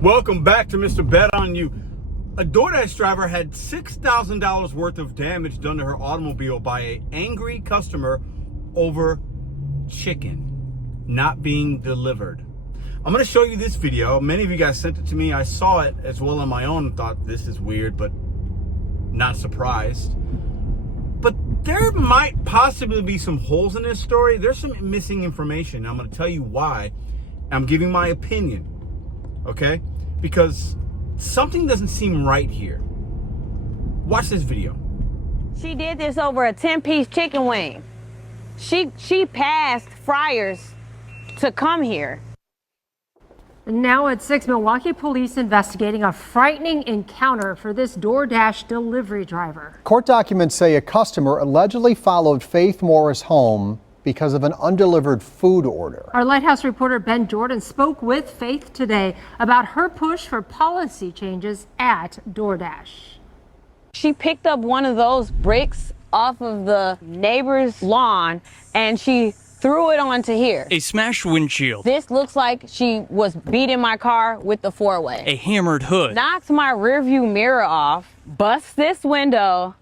Welcome back to Mr. Bet on You. A DoorDash driver had $6,000 worth of damage done to her automobile by an angry customer over chicken not being delivered. I'm going to show you this video. Many of you guys sent it to me. I saw it as well on my own and thought this is weird, but not surprised. But there might possibly be some holes in this story. There's some missing information. I'm going to tell you why. I'm giving my opinion. Okay? Because something doesn't seem right here. Watch this video. She did this over a 10-piece chicken wing. She passed Fryers to come here. Now at 6, Milwaukee police investigating a frightening encounter for this DoorDash delivery driver. Court documents say a customer allegedly followed Faith Morris home because of an undelivered food order. Our Lighthouse reporter Ben Jordan spoke with Faith today about her push for policy changes at DoorDash. She picked up one of those bricks off of the neighbor's lawn and she threw it onto here. A smashed windshield. This looks like she was beating my car with the four-way. A hammered hood. Knocked my rearview mirror off, bust this window,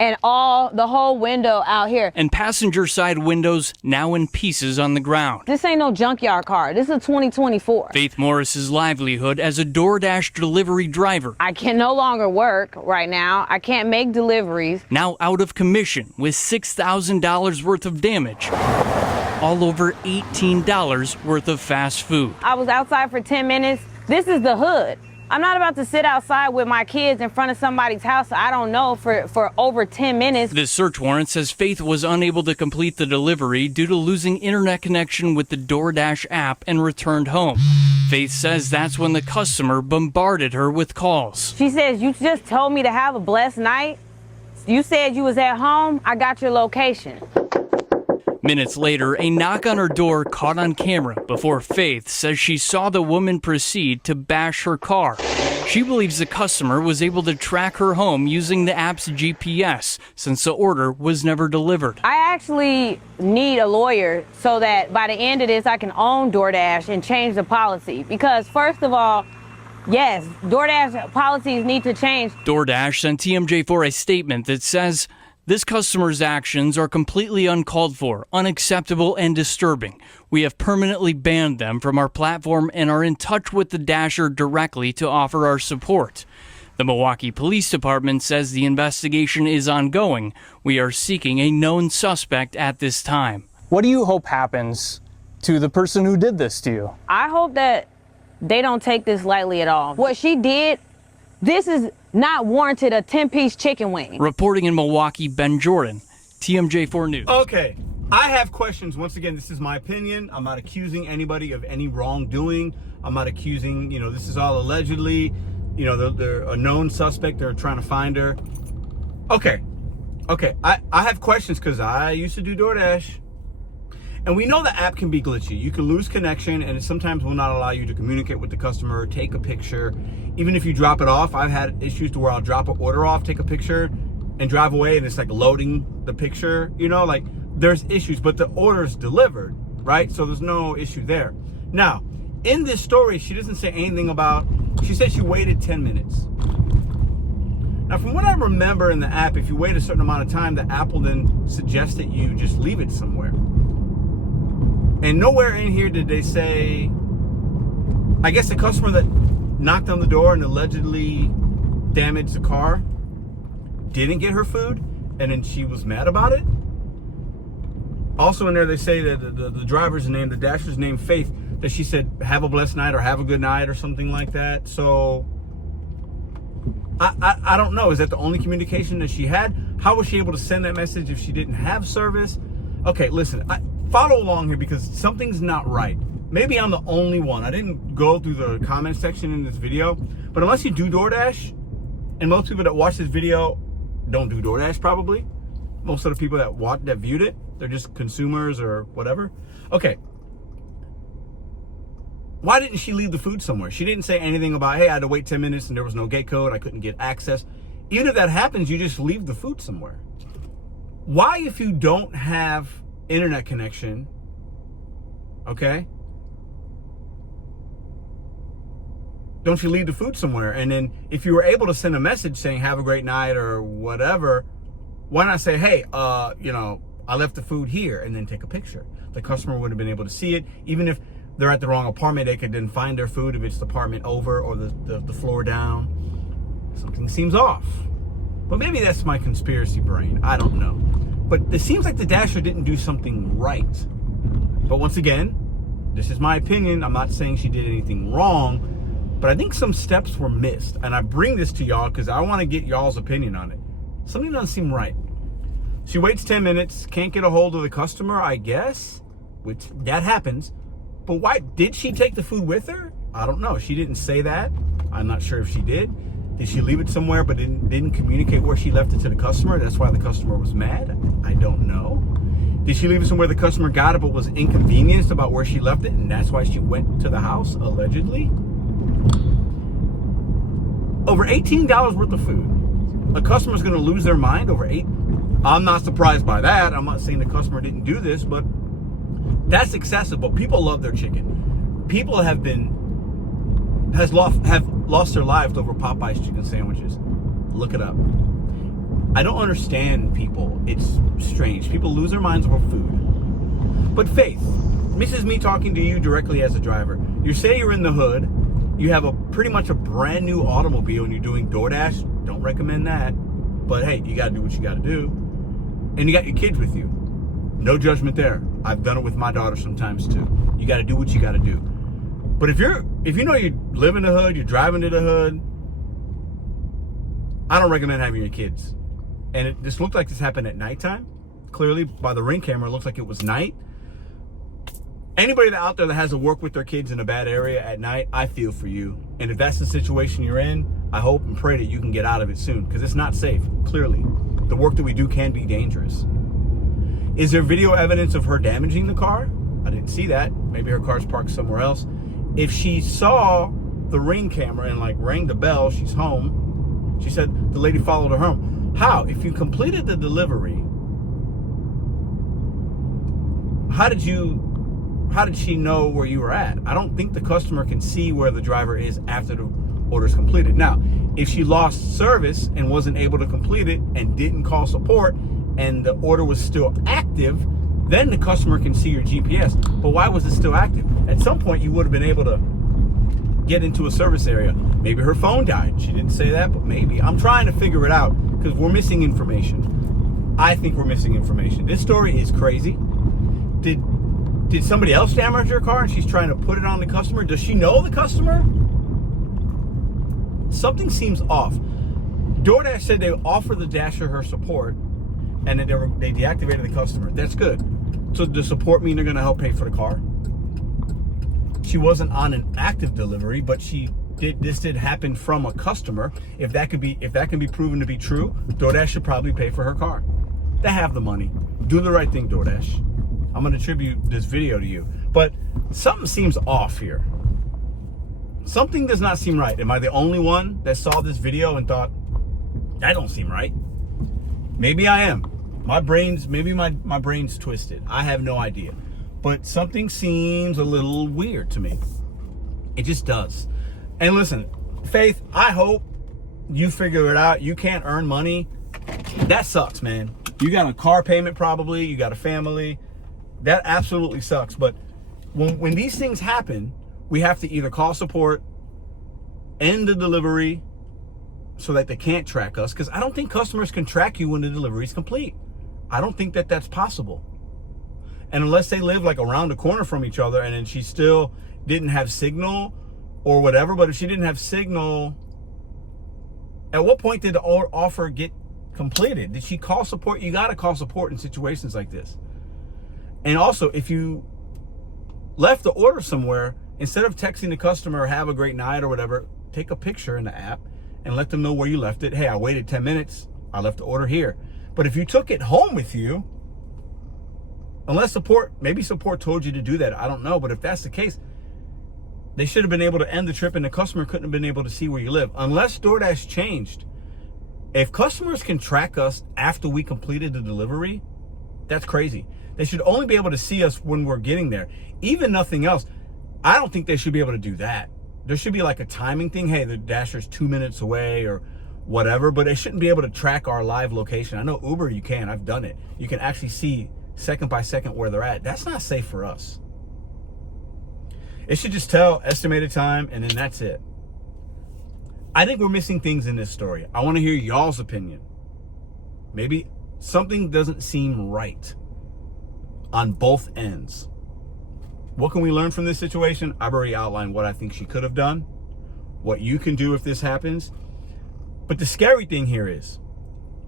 and the whole window out here. And passenger side windows now in pieces on the ground. This ain't no junkyard car. This is a 2024. Faith Morris's livelihood as a DoorDash delivery driver. I can no longer work right now. I can't make deliveries. Now out of commission with $6,000 worth of damage. All over $18 worth of fast food. I was outside for 10 minutes. This is the hood. I'm not about to sit outside with my kids in front of somebody's house I don't know for over 10 minutes. This search warrant says Faith was unable to complete the delivery due to losing internet connection with the DoorDash app and returned home. Faith says that's when the customer bombarded her with calls. She says, "You just told me to have a blessed night. You said you was at home. I got your location." Minutes later, a knock on her door caught on camera before Faith says she saw the woman proceed to bash her car. She believes the customer was able to track her home using the app's GPS since the order was never delivered. I actually need a lawyer so that by the end of this, I can own DoorDash and change the policy. Because first of all, yes, DoorDash policies need to change. DoorDash sent TMJ4 a statement that says, "This customer's actions are completely uncalled for, unacceptable, and disturbing. We have permanently banned them from our platform and are in touch with the Dasher directly to offer our support." The Milwaukee Police Department says the investigation is ongoing. We are seeking a known suspect at this time. What do you hope happens to the person who did this to you? I hope that they don't take this lightly at all. What she did, this is not warranted a 10-piece chicken wing. Reporting in Milwaukee, Ben Jordan, TMJ4 News. Okay, I have questions. Once again, this is my opinion. I'm not accusing anybody of any wrongdoing. I'm not accusing, this is all allegedly. They're a known suspect. They're trying to find her. Okay. I have questions because I used to do DoorDash. And we know the app can be glitchy. You can lose connection and it sometimes will not allow you to communicate with the customer, take a picture. Even if you drop it off, I've had issues to where I'll drop an order off, take a picture and drive away and it's like loading the picture, there's issues, but the order's delivered, right? So there's no issue there. Now, in this story, she doesn't say anything about, she said she waited 10 minutes. Now, from what I remember in the app, if you wait a certain amount of time, the app will then suggest that you just leave it somewhere. And nowhere in here did they say, I guess the customer that knocked on the door and allegedly damaged the car didn't get her food and then she was mad about it. Also in there they say that the driver's name, the Dasher's name, Faith, that she said have a blessed night or have a good night or something like that. So I don't know. Is that the only communication that she had? How was she able to send that message if she didn't have service? Okay, listen, follow along here because something's not right. Maybe I'm the only one. I didn't go through the comment section in this video, but unless you do DoorDash, and most people that watch this video don't do DoorDash probably. Most of the people that viewed it, they're just consumers or whatever. Okay. Why didn't she leave the food somewhere? She didn't say anything about, hey, I had to wait 10 minutes and there was no gate code, I couldn't get access. Even if that happens, you just leave the food somewhere. Why, if you don't have internet connection, okay, don't you leave the food somewhere? And then if you were able to send a message saying have a great night or whatever, why not say, hey, you know, I left the food here, and then take a picture? The customer would have been able to see it. Even if they're at the wrong apartment, they could then find their food if it's the apartment over or the floor down. Something seems off. But maybe that's my conspiracy brain. I don't know. But it seems like the Dasher didn't do something right. But once again, this is my opinion. I'm not saying she did anything wrong, but I think some steps were missed. And I bring this to y'all because I want to get y'all's opinion on it. Something doesn't seem right. She waits 10 minutes, can't get a hold of the customer, I guess, which that happens. But why did she take the food with her? I don't know. She didn't say that. I'm not sure if she did. Did she leave it somewhere but didn't communicate where she left it to the customer? That's why the customer was mad? I don't know. Did she leave it somewhere the customer got it but was inconvenienced about where she left it, and that's why she went to the house, allegedly? Over $18 worth of food. A customer's going to lose their mind over I'm not surprised by that. I'm not saying the customer didn't do this, but that's excessive. But people love their chicken. People have lost their lives over Popeye's chicken sandwiches. Look it up. I don't understand people. It's strange. People lose their minds over food. But Faith, this is me talking to you directly as a driver. You say you're in the hood. You have pretty much a brand new automobile and you're doing DoorDash. Don't recommend that. But hey, you got to do what you got to do. And you got your kids with you. No judgment there. I've done it with my daughter sometimes too. You got to do what you got to do. But if you know you live in the hood, you're driving to the hood, I don't recommend having your kids. And this looked like this happened at nighttime. Clearly, by the Ring camera, it looks like it was night. Anybody out there that has to work with their kids in a bad area at night, I feel for you. And if that's the situation you're in, I hope and pray that you can get out of it soon, because it's not safe, clearly. The work that we do can be dangerous. Is there video evidence of her damaging the car? I didn't see that. Maybe her car's parked somewhere else. If she saw the Ring camera and rang the bell, she's home. She said the lady followed her home. How? If you completed the delivery, how did she know where you were at? I don't think the customer can see where the driver is after the order's completed. Now, if she lost service and wasn't able to complete it and didn't call support and the order was still active, then the customer can see your GPS. But why was it still active? At some point, you would have been able to get into a service area. Maybe her phone died. She didn't say that, but maybe. I'm trying to figure it out because we're missing information. I think we're missing information. This story is crazy. Did somebody else damage her car and she's trying to put it on the customer? Does she know the customer? Something seems off. DoorDash said they offered the Dasher her support and that they deactivated the customer. That's good. So does support mean they're going to help pay for the car? She wasn't on an active delivery, but this did happen from a customer. If that can be proven to be true, DoorDash should probably pay for her car. They have the money. Do the right thing, DoorDash. I'm going to attribute this video to you. But something seems off here. Something does not seem right. Am I the only one that saw this video and thought, that don't seem right? Maybe I am. Maybe my brain's twisted. I have no idea. But something seems a little weird to me. It just does. And listen, Faith, I hope you figure it out. You can't earn money. That sucks, man. You got a car payment probably. You got a family. That absolutely sucks. But when these things happen, we have to either call support, end the delivery so that they can't track us. Because I don't think customers can track you when the delivery is complete. I don't think that that's possible. And unless they live around the corner from each other and then she still didn't have signal or whatever. But if she didn't have signal, at what point did the offer get completed? Did she call support? You got to call support in situations like this. And also, if you left the order somewhere, instead of texting the customer, have a great night or whatever, take a picture in the app and let them know where you left it. Hey, I waited 10 minutes. I left the order here. But if you took it home with you, unless maybe support told you to do that. I don't know. But if that's the case, they should have been able to end the trip and the customer couldn't have been able to see where you live. Unless DoorDash changed. If customers can track us after we completed the delivery, that's crazy. They should only be able to see us when we're getting there. Even nothing else. I don't think they should be able to do that. There should be like a timing thing. Hey, the Dasher's 2 minutes away or whatever, but it shouldn't be able to track our live location. I know Uber, you can. I've done it. You can actually see second by second where they're at. That's not safe for us. It should just tell estimated time, and then that's it. I think we're missing things in this story. I want to hear y'all's opinion. Maybe something doesn't seem right on both ends. What can we learn from this situation? I've already outlined what I think she could have done, what you can do if this happens. But the scary thing here is,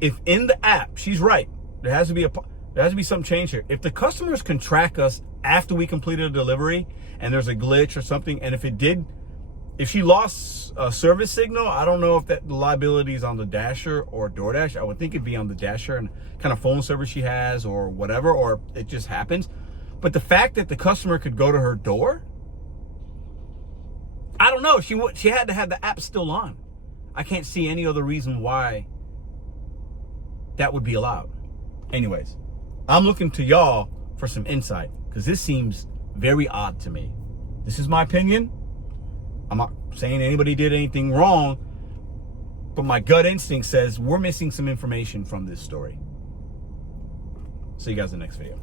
if in the app, she's right, there has to be some change here. If the customers can track us after we completed a delivery and there's a glitch or something, and if she lost a service signal, I don't know if the liability is on the Dasher or DoorDash. I would think it'd be on the Dasher and kind of phone service she has or whatever, or it just happens. But the fact that the customer could go to her door, I don't know. She had to have the app still on. I can't see any other reason why that would be allowed. Anyways, I'm looking to y'all for some insight because this seems very odd to me. This is my opinion. I'm not saying anybody did anything wrong, but my gut instinct says we're missing some information from this story. See you guys in the next video.